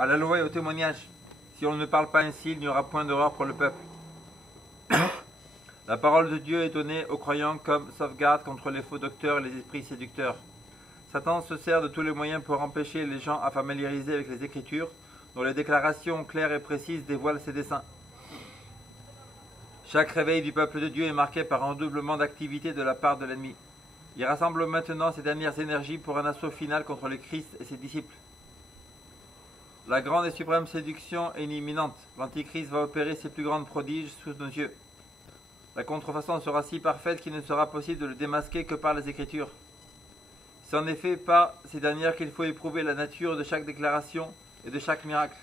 à la loi et au témoignage. Si on ne parle pas ainsi, il n'y aura point d'horreur pour le peuple. La parole de Dieu est donnée aux croyants comme sauvegarde contre les faux docteurs et les esprits séducteurs. Satan se sert de tous les moyens pour empêcher les gens à familiariser avec les Écritures, dont les déclarations claires et précises dévoilent ses desseins. Chaque réveil du peuple de Dieu est marqué par un doublement d'activité de la part de l'ennemi. Il rassemble maintenant ses dernières énergies pour un assaut final contre le Christ et ses disciples. La grande et suprême séduction est imminente. L'Antichrist va opérer ses plus grandes prodiges sous nos yeux. La contrefaçon sera si parfaite qu'il ne sera possible de le démasquer que par les Écritures. C'est en effet par ces dernières qu'il faut éprouver la nature de chaque déclaration et de chaque miracle.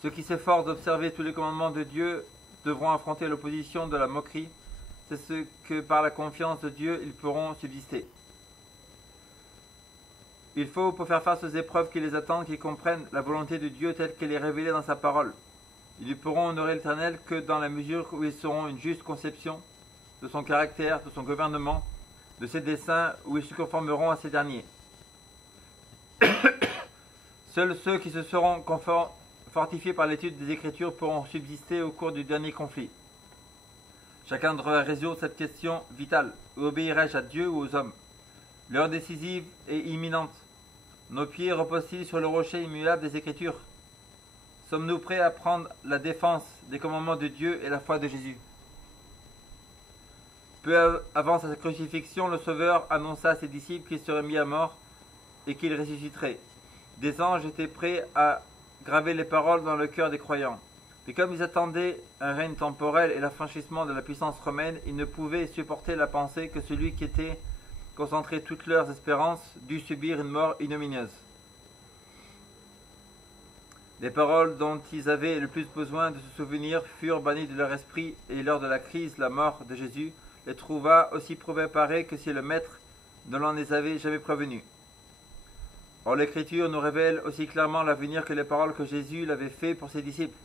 Ceux qui s'efforcent d'observer tous les commandements de Dieu devront affronter l'opposition de la moquerie. C'est ce que par la confiance de Dieu ils pourront subsister. Il faut, pour faire face aux épreuves qui les attendent, qu'ils comprennent la volonté de Dieu telle qu'elle est révélée dans sa parole. Ils ne pourront honorer l'Éternel que dans la mesure où ils seront une juste conception de son caractère, de son gouvernement, de ses desseins, où ils se conformeront à ces derniers. Seuls ceux qui se seront fortifiés par l'étude des Écritures pourront subsister au cours du dernier conflit. Chacun devra résoudre cette question vitale. Obéirai-je à Dieu ou aux hommes? L'heure décisive est imminente. Nos pieds reposent-ils sur le rocher immuable des Écritures? Sommes-nous prêts à prendre la défense des commandements de Dieu et la foi de Jésus? Peu avant sa crucifixion, le Sauveur annonça à ses disciples qu'il serait mis à mort et qu'il ressusciterait. Des anges étaient prêts à graver les paroles dans le cœur des croyants. Mais comme ils attendaient un règne temporel et l'affranchissement de la puissance romaine, ils ne pouvaient supporter la pensée que celui qui était concentré toutes leurs espérances dut subir une mort ignominieuse. Les paroles dont ils avaient le plus besoin de se souvenir furent bannies de leur esprit, et lors de la crise, la mort de Jésus les trouva aussi préparés que si le Maître ne l'en les avait jamais prévenus. Or l'Écriture nous révèle aussi clairement l'avenir que les paroles que Jésus l'avait fait pour ses disciples.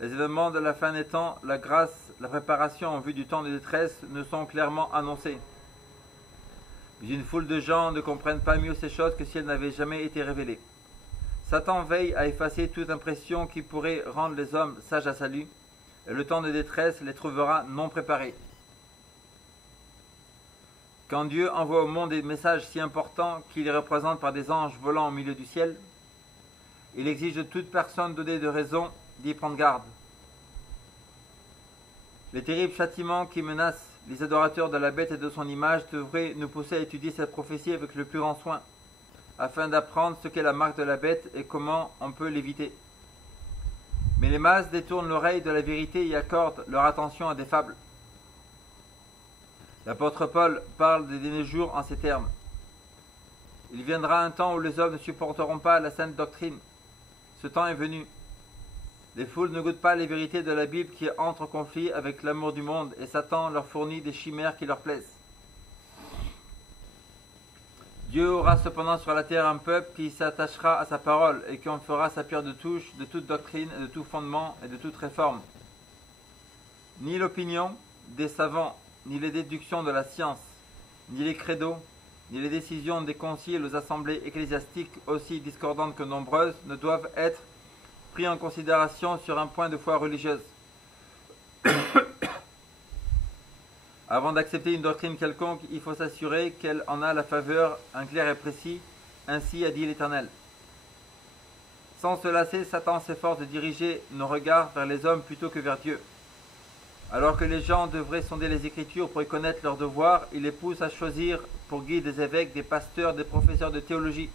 Les événements de la fin des temps, la grâce, la préparation en vue du temps de détresse nous sont clairement annoncés. Mais une foule de gens ne comprennent pas mieux ces choses que si elles n'avaient jamais été révélées. Satan veille à effacer toute impression qui pourrait rendre les hommes sages à salut, et le temps de détresse les trouvera non préparés. Quand Dieu envoie au monde des messages si importants qu'il les représente par des anges volant au milieu du ciel, il exige de toute personne dotée de raison d'y prendre garde. Les terribles châtiments qui menacent les adorateurs de la bête et de son image devraient nous pousser à étudier cette prophétie avec le plus grand soin, afin d'apprendre ce qu'est la marque de la bête et comment on peut l'éviter. Mais les masses détournent l'oreille de la vérité et accordent leur attention à des fables. L'apôtre Paul parle des derniers jours en ces termes. Il viendra un temps où les hommes ne supporteront pas la sainte doctrine. Ce temps est venu. Les foules ne goûtent pas les vérités de la Bible qui entrent en conflit avec l'amour du monde, et Satan leur fournit des chimères qui leur plaisent. Dieu aura cependant sur la terre un peuple qui s'attachera à sa parole et qui en fera sa pierre de touche de toute doctrine, et de tout fondement et de toute réforme. Ni l'opinion des savants, ni les déductions de la science, ni les credos, ni les décisions des conciles aux assemblées ecclésiastiques aussi discordantes que nombreuses ne doivent être pris en considération sur un point de foi religieuse. Avant d'accepter une doctrine quelconque, il faut s'assurer qu'elle en a la faveur, un clair et précis, ainsi a dit l'Éternel. Sans se lasser, Satan s'efforce de diriger nos regards vers les hommes plutôt que vers Dieu. Alors que les gens devraient sonder les Écritures pour y connaître leurs devoirs, il les pousse à choisir pour guide des évêques, des pasteurs, des professeurs de théologie.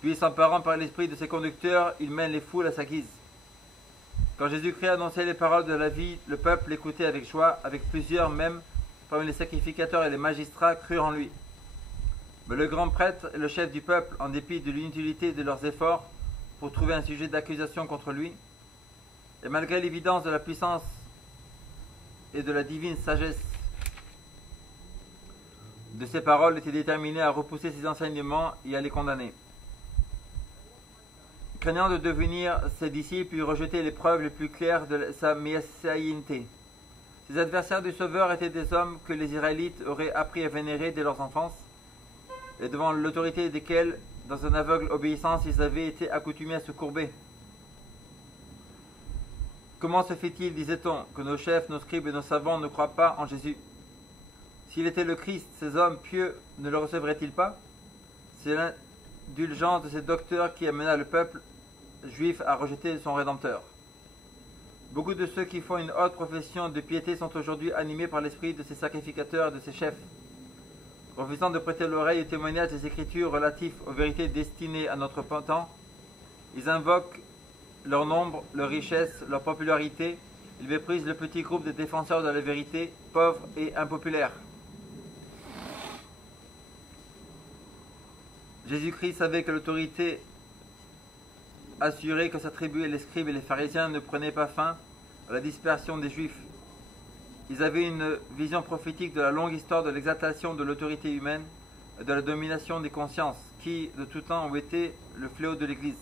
Puis, s'emparant par l'esprit de ses conducteurs, il mène les foules à sa guise. Quand Jésus-Christ annonçait les paroles de la vie, le peuple l'écoutait avec joie, avec plusieurs même, parmi les sacrificateurs et les magistrats, crurent en lui. Mais le grand prêtre et le chef du peuple, en dépit de l'inutilité de leurs efforts pour trouver un sujet d'accusation contre lui, et malgré l'évidence de la puissance et de la divine sagesse de ses paroles, étaient déterminés à repousser ses enseignements et à les condamner. Craignant de devenir ses disciples, il rejetait les preuves les plus claires de sa messianité. Ses adversaires du Sauveur étaient des hommes que les Israélites auraient appris à vénérer dès leur enfance, et devant l'autorité desquels dans une aveugle obéissance, ils avaient été accoutumés à se courber. Comment se fait-il, disait-on, que nos chefs, nos scribes et nos savants ne croient pas en Jésus? S'il était le Christ, ces hommes pieux ne le recevraient-ils pas? C'est l'indulgence de ces docteurs qui amena le peuple juif à rejeter son Rédempteur. Beaucoup de ceux qui font une haute profession de piété sont aujourd'hui animés par l'esprit de ces sacrificateurs et de ces chefs. Refusant de prêter l'oreille au témoignage des Écritures relatifs aux vérités destinées à notre temps, ils invoquent leur nombre, leur richesse, leur popularité. Ils méprisent le petit groupe de défenseurs de la vérité, pauvres et impopulaires. Jésus-Christ savait que l'autorité assurée que s'attribuaient les scribes et les pharisiens ne prenait pas fin à la dispersion des Juifs. Ils avaient une vision prophétique de la longue histoire de l'exaltation de l'autorité humaine et de la domination des consciences, qui, de tout temps, ont été le fléau de l'Église.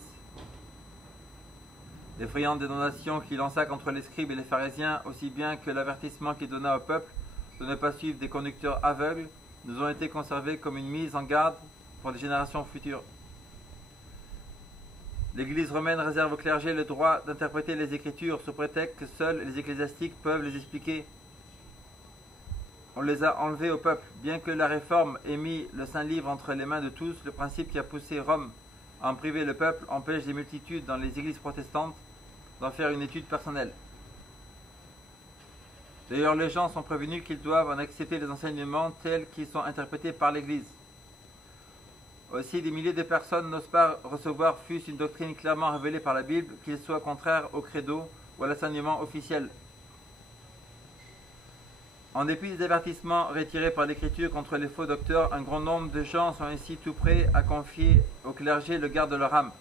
L'effrayante dénonciation qu'il lança contre les scribes et les pharisiens, aussi bien que l'avertissement qu'il donna au peuple de ne pas suivre des conducteurs aveugles, nous ont été conservés comme une mise en garde pour les générations futures. L'Église romaine réserve au clergé le droit d'interpréter les Écritures sous prétexte que seuls les ecclésiastiques peuvent les expliquer. On les a enlevés au peuple. Bien que la Réforme ait mis le Saint-Livre entre les mains de tous, le principe qui a poussé Rome à en priver le peuple empêche des multitudes dans les églises protestantes d'en faire une étude personnelle. D'ailleurs, les gens sont prévenus qu'ils doivent en accepter les enseignements tels qu'ils sont interprétés par l'Église. Aussi, des milliers de personnes n'osent pas recevoir fût-ce une doctrine clairement révélée par la Bible, qu'il soit contraire au credo ou à l'enseignement officiel. En dépit des avertissements retirés par l'Écriture contre les faux docteurs, un grand nombre de gens sont ainsi tout prêts à confier au clergé le garde de leur âme.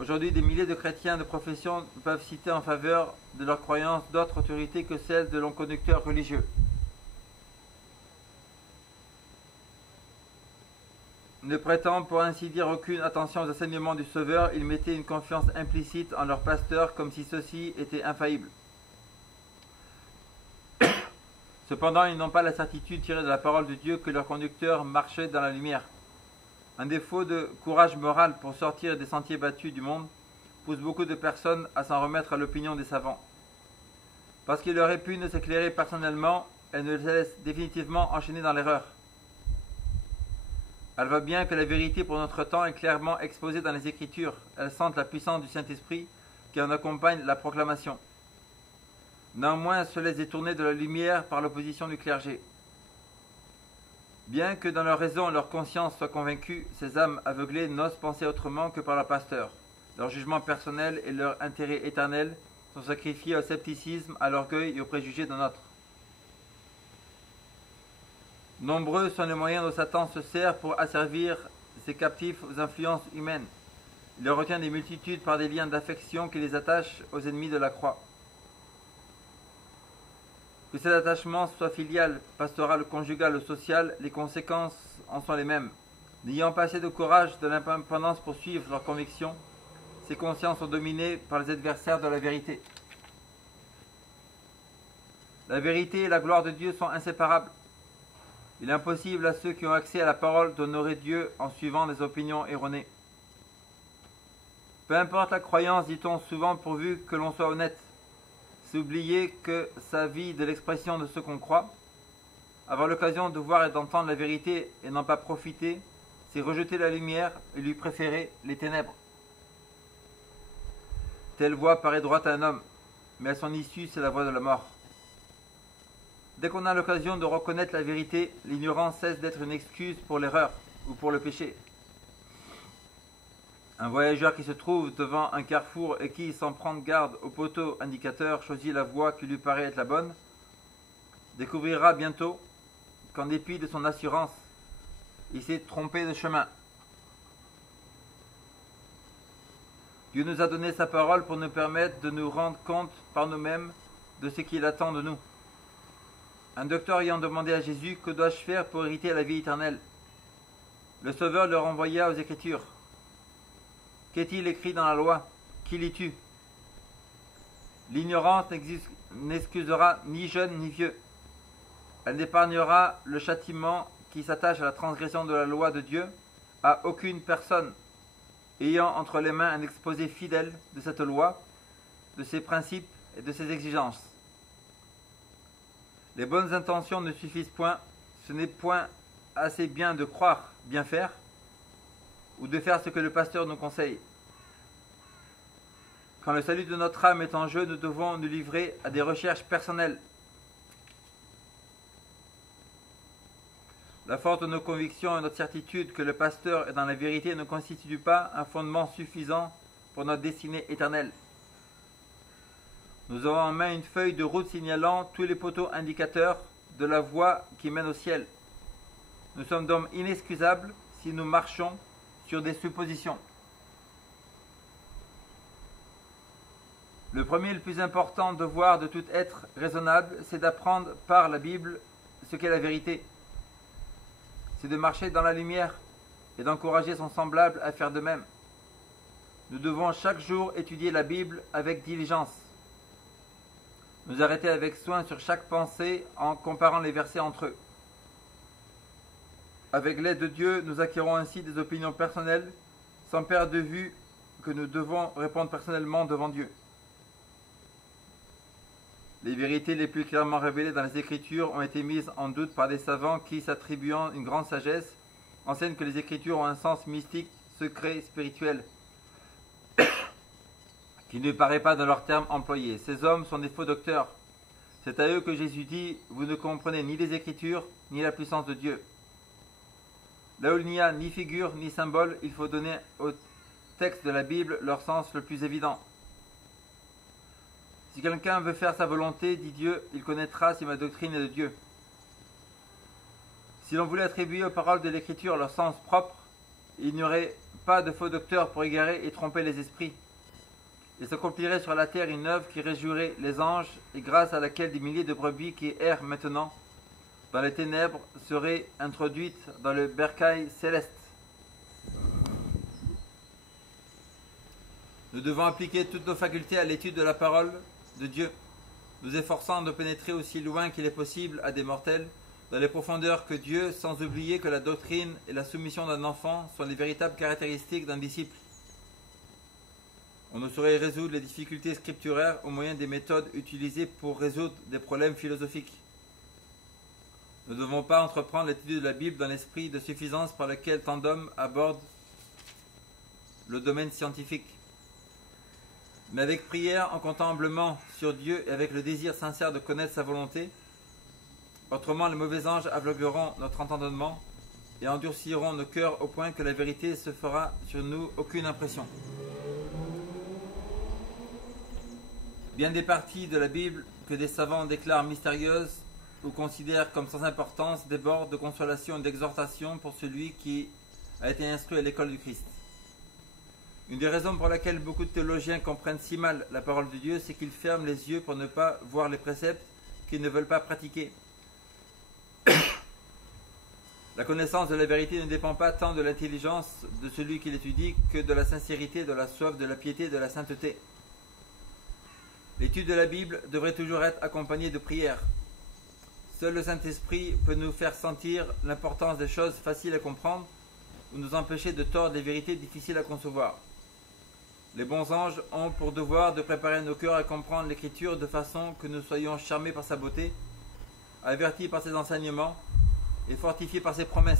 Aujourd'hui, des milliers de chrétiens de profession peuvent citer en faveur de leur croyance d'autres autorités que celles de longs conducteurs religieux. Ne prêtant pour ainsi dire aucune attention aux enseignements du Sauveur, ils mettaient une confiance implicite en leurs pasteurs comme si ceux-ci étaient infaillibles. Cependant, ils n'ont pas la certitude tirée de la parole de Dieu que leur conducteur marchait dans la lumière. Un défaut de courage moral pour sortir des sentiers battus du monde pousse beaucoup de personnes à s'en remettre à l'opinion des savants. Parce qu'il aurait pu ne s'éclairer personnellement, elles ne les laissent définitivement enchaîner dans l'erreur. Elle voit bien que la vérité pour notre temps est clairement exposée dans les Écritures. Elles sentent la puissance du Saint-Esprit qui en accompagne la proclamation. Néanmoins, elles se laissent détourner de la lumière par l'opposition du clergé. Bien que dans leur raison et leur conscience soient convaincus, ces âmes aveuglées n'osent penser autrement que par leur pasteur. Leur jugement personnel et leur intérêt éternel sont sacrifiés au scepticisme, à l'orgueil et aux préjugés d'un autre. Nombreux sont les moyens dont Satan se sert pour asservir ses captifs aux influences humaines. Il leur retient des multitudes par des liens d'affection qui les attachent aux ennemis de la croix. Que cet attachement soit filial, pastoral, conjugal ou social, les conséquences en sont les mêmes. N'ayant pas assez de courage, de l'indépendance pour suivre leurs convictions, ces consciences sont dominées par les adversaires de la vérité. La vérité et la gloire de Dieu sont inséparables. Il est impossible à ceux qui ont accès à la parole d'honorer Dieu en suivant des opinions erronées. Peu importe la croyance, dit-on souvent, pourvu que l'on soit honnête. C'est oublier que sa vie de l'expression de ce qu'on croit. Avoir l'occasion de voir et d'entendre la vérité et n'en pas profiter, c'est rejeter la lumière et lui préférer les ténèbres. Telle voie paraît droite à un homme, mais à son issue, c'est la voie de la mort. Dès qu'on a l'occasion de reconnaître la vérité, l'ignorance cesse d'être une excuse pour l'erreur ou pour le péché. Un voyageur qui se trouve devant un carrefour et qui, sans prendre garde au poteau indicateur, choisit la voie qui lui paraît être la bonne, découvrira bientôt qu'en dépit de son assurance, il s'est trompé de chemin. Dieu nous a donné sa parole pour nous permettre de nous rendre compte par nous-mêmes de ce qu'il attend de nous. Un docteur ayant demandé à Jésus « Que dois-je faire pour hériter la vie éternelle ?» Le Sauveur leur envoya aux Écritures. Qu'est-il écrit dans la loi? Qui lis-tu? L'ignorance n'excusera ni jeune ni vieux. Elle n'épargnera le châtiment qui s'attache à la transgression de la loi de Dieu, à aucune personne ayant entre les mains un exposé fidèle de cette loi, de ses principes et de ses exigences. Les bonnes intentions ne suffisent point, ce n'est point assez bien de croire bien faire ou de faire ce que le pasteur nous conseille. Quand le salut de notre âme est en jeu, nous devons nous livrer à des recherches personnelles. La force de nos convictions et notre certitude que le pasteur est dans la vérité ne constitue pas un fondement suffisant pour notre destinée éternelle. Nous avons en main une feuille de route signalant tous les poteaux indicateurs de la voie qui mène au ciel. Nous sommes donc inexcusables si nous marchons sur des suppositions. Le premier et le plus important devoir de tout être raisonnable, c'est d'apprendre par la Bible ce qu'est la vérité. C'est de marcher dans la lumière et d'encourager son semblable à faire de même. Nous devons chaque jour étudier la Bible avec diligence. Nous arrêter avec soin sur chaque pensée en comparant les versets entre eux. Avec l'aide de Dieu, nous acquérons ainsi des opinions personnelles sans perdre de vue que nous devons répondre personnellement devant Dieu. Les vérités les plus clairement révélées dans les Écritures ont été mises en doute par des savants qui, s'attribuant une grande sagesse, enseignent que les Écritures ont un sens mystique, secret, spirituel, qui ne paraît pas dans leurs termes employés. Ces hommes sont des faux docteurs. C'est à eux que Jésus dit « Vous ne comprenez ni les Écritures, ni la puissance de Dieu ». Là où il n'y a ni figure, ni symbole, il faut donner au texte de la Bible leur sens le plus évident. Si quelqu'un veut faire sa volonté, dit Dieu, il connaîtra si ma doctrine est de Dieu. Si l'on voulait attribuer aux paroles de l'Écriture leur sens propre, il n'y aurait pas de faux docteurs pour égarer et tromper les esprits. Il s'accomplirait sur la terre une œuvre qui réjouirait les anges et grâce à laquelle des milliers de brebis qui errent maintenant dans les ténèbres seraient introduites dans le bercail céleste. Nous devons appliquer toutes nos facultés à l'étude de la parole de Dieu, nous efforçant de pénétrer aussi loin qu'il est possible à des mortels dans les profondeurs que Dieu, sans oublier que la doctrine et la soumission d'un enfant sont les véritables caractéristiques d'un disciple. On ne saurait résoudre les difficultés scripturaires au moyen des méthodes utilisées pour résoudre des problèmes philosophiques. Nous ne devons pas entreprendre l'étude de la Bible dans l'esprit de suffisance par lequel tant d'hommes abordent le domaine scientifique, mais avec prière, en comptant humblement sur Dieu et avec le désir sincère de connaître sa volonté. Autrement, les mauvais anges aveugleront notre entendement et endurciront nos cœurs au point que la vérité se fera sur nous aucune impression. Bien des parties de la Bible que des savants déclarent mystérieuses ou considèrent comme sans importance débordent de consolation et d'exhortation pour celui qui a été instruit à l'école du Christ. Une des raisons pour laquelle beaucoup de théologiens comprennent si mal la parole de Dieu, c'est qu'ils ferment les yeux pour ne pas voir les préceptes qu'ils ne veulent pas pratiquer. La connaissance de la vérité ne dépend pas tant de l'intelligence de celui qui l'étudie que de la sincérité, de la soif, de la piété, de la sainteté. L'étude de la Bible devrait toujours être accompagnée de prières. Seul le Saint-Esprit peut nous faire sentir l'importance des choses faciles à comprendre ou nous empêcher de tordre des vérités difficiles à concevoir. Les bons anges ont pour devoir de préparer nos cœurs à comprendre l'Écriture de façon que nous soyons charmés par sa beauté, avertis par ses enseignements et fortifiés par ses promesses.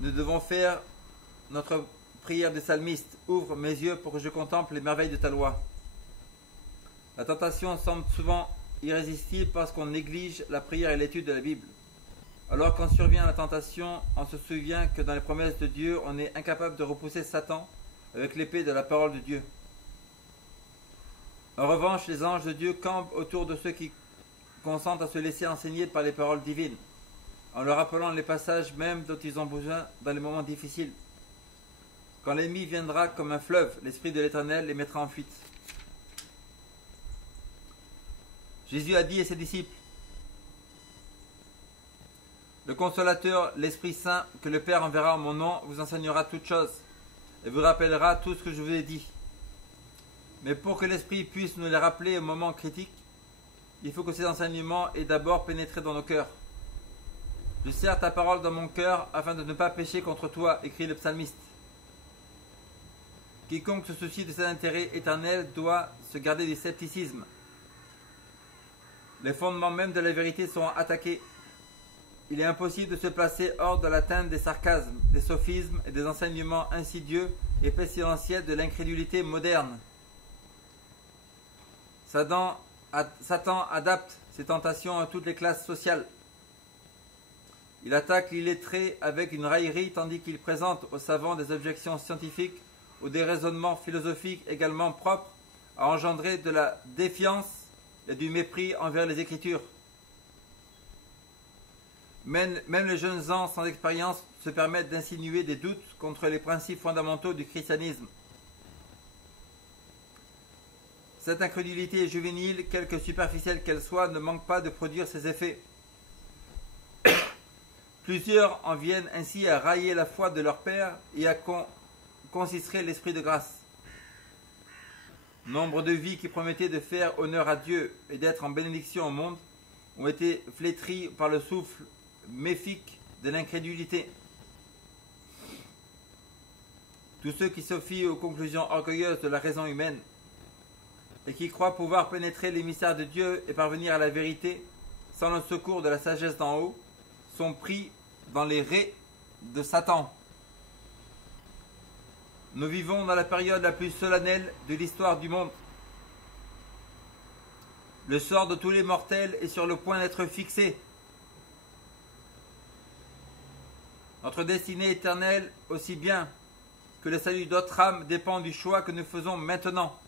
Nous devons faire notre prière des psalmistes. Ouvre mes yeux pour que je contemple les merveilles de ta loi. La tentation semble souvent irrésistible parce qu'on néglige la prière et l'étude de la Bible. Alors quand survient la tentation, on se souvient que dans les promesses de Dieu, on est incapable de repousser Satan avec l'épée de la parole de Dieu. En revanche, les anges de Dieu campent autour de ceux qui consentent à se laisser enseigner par les paroles divines, en leur rappelant les passages même dont ils ont besoin dans les moments difficiles. Quand l'ennemi viendra comme un fleuve, l'Esprit de l'Éternel les mettra en fuite. Jésus a dit à ses disciples: le Consolateur, l'Esprit Saint, que le Père enverra en mon nom, vous enseignera toutes choses et vous rappellera tout ce que je vous ai dit. Mais pour que l'Esprit puisse nous les rappeler au moment critique, il faut que ces enseignements aient d'abord pénétré dans nos cœurs. Je serre ta parole dans mon cœur afin de ne pas pécher contre toi, écrit le psalmiste. Quiconque se soucie de ses intérêts éternels doit se garder du scepticisme. Les fondements même de la vérité seront attaqués. Il est impossible de se placer hors de l'atteinte des sarcasmes, des sophismes et des enseignements insidieux et pestilentiels de l'incrédulité moderne. Satan adapte ses tentations à toutes les classes sociales. Il attaque l'illettré avec une raillerie tandis qu'il présente aux savants des objections scientifiques ou des raisonnements philosophiques également propres à engendrer de la défiance et du mépris envers les Écritures. Même les jeunes gens sans expérience se permettent d'insinuer des doutes contre les principes fondamentaux du christianisme. Cette incrédulité juvénile, quelque superficielle qu'elle soit, ne manque pas de produire ses effets. Plusieurs en viennent ainsi à railler la foi de leur père et à considérer l'esprit de grâce. Nombre de vies qui promettaient de faire honneur à Dieu et d'être en bénédiction au monde ont été flétries par le souffle méfique de l'incrédulité. Tous ceux qui se fient aux conclusions orgueilleuses de la raison humaine et qui croient pouvoir pénétrer les mystères de Dieu et parvenir à la vérité sans le secours de la sagesse d'en haut sont pris dans les rets de Satan. Nous vivons dans la période la plus solennelle de l'histoire du monde. Le sort de tous les mortels est sur le point d'être fixé. Notre destinée éternelle, aussi bien que le salut d'autres âmes, dépend du choix que nous faisons maintenant.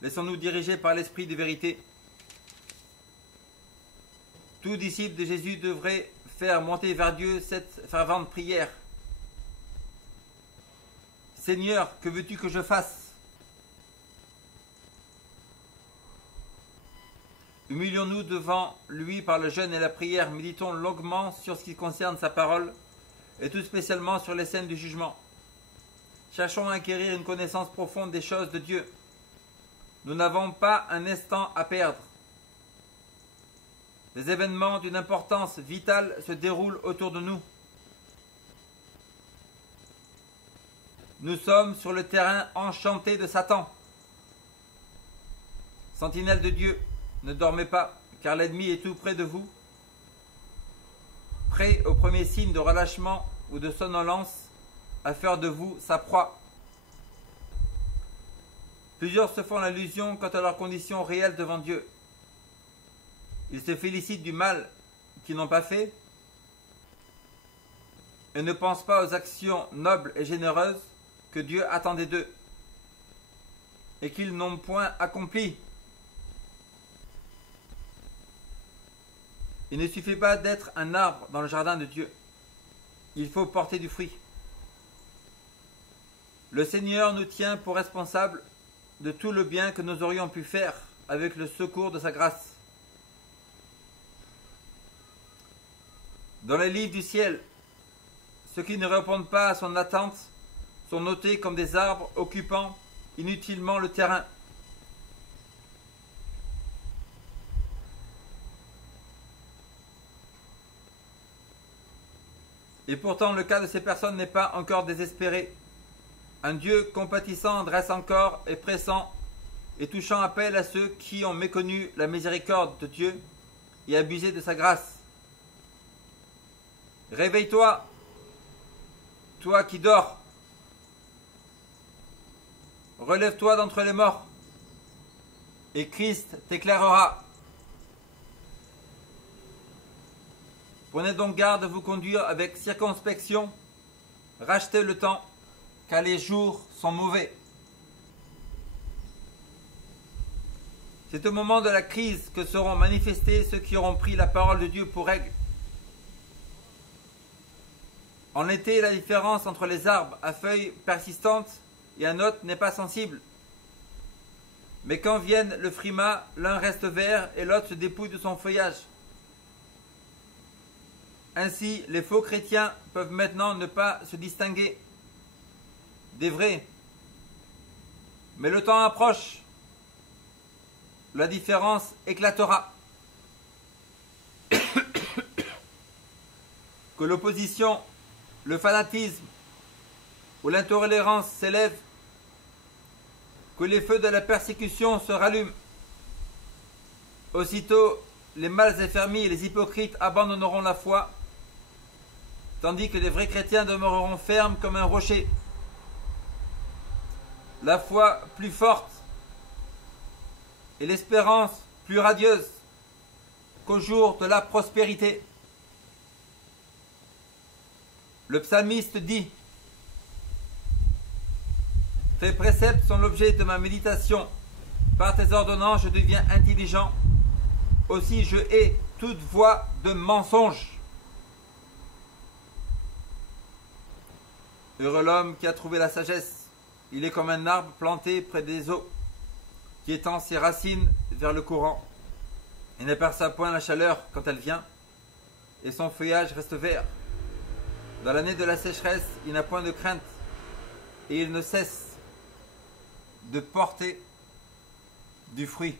Laissons-nous diriger par l'esprit de vérité. Tout disciple de Jésus devrait faire monter vers Dieu cette fervente prière. Seigneur, que veux-tu que je fasse? Humilions-nous devant lui par le jeûne et la prière, méditons longuement sur ce qui concerne sa parole, et tout spécialement sur les scènes du jugement. Cherchons à acquérir une connaissance profonde des choses de Dieu. Nous n'avons pas un instant à perdre. Des événements d'une importance vitale se déroulent autour de nous. Nous sommes sur le terrain enchanté de Satan. Sentinelle de Dieu, ne dormez pas, car l'ennemi est tout près de vous, prêt au premier signe de relâchement ou de somnolence à faire de vous sa proie. Plusieurs se font l'illusion quant à leur condition réelle devant Dieu. Ils se félicitent du mal qu'ils n'ont pas fait et ne pensent pas aux actions nobles et généreuses que Dieu attendait d'eux et qu'ils n'ont point accompli. Il ne suffit pas d'être un arbre dans le jardin de Dieu. Il faut porter du fruit. Le Seigneur nous tient pour responsables de tout le bien que nous aurions pu faire avec le secours de sa grâce. Dans les livres du ciel, ceux qui ne répondent pas à son attente sont notés comme des arbres occupant inutilement le terrain. Et pourtant, le cas de ces personnes n'est pas encore désespéré. Un Dieu compatissant dresse encore et pressant et touchant appel à ceux qui ont méconnu la miséricorde de Dieu et abusé de sa grâce. Réveille-toi, toi qui dors. Relève-toi d'entre les morts, et Christ t'éclairera. Prenez donc garde de vous conduire avec circonspection, rachetez le temps, car les jours sont mauvais. C'est au moment de la crise que seront manifestés ceux qui auront pris la parole de Dieu pour règle. En été, la différence entre les arbres à feuilles persistantes et un autre n'est pas sensible. Mais quand vienne le frimas, l'un reste vert et l'autre se dépouille de son feuillage. Ainsi, les faux chrétiens peuvent maintenant ne pas se distinguer des vrais. Mais le temps approche. La différence éclatera. que l'opposition, le fanatisme ou l'intolérance s'élèvent, que les feux de la persécution se rallument. Aussitôt, les mâles affermis et les hypocrites abandonneront la foi, tandis que les vrais chrétiens demeureront fermes comme un rocher. La foi plus forte et l'espérance plus radieuse qu'au jour de la prospérité. Le psalmiste dit: tes préceptes sont l'objet de ma méditation. Par tes ordonnances, je deviens intelligent. Aussi, je hais toute voie de mensonge. Heureux l'homme qui a trouvé la sagesse. Il est comme un arbre planté près des eaux, qui étend ses racines vers le courant. Il n'aperçoit point la chaleur quand elle vient, et son feuillage reste vert. Dans l'année de la sécheresse, il n'a point de crainte, et il ne cesse de porter du fruit.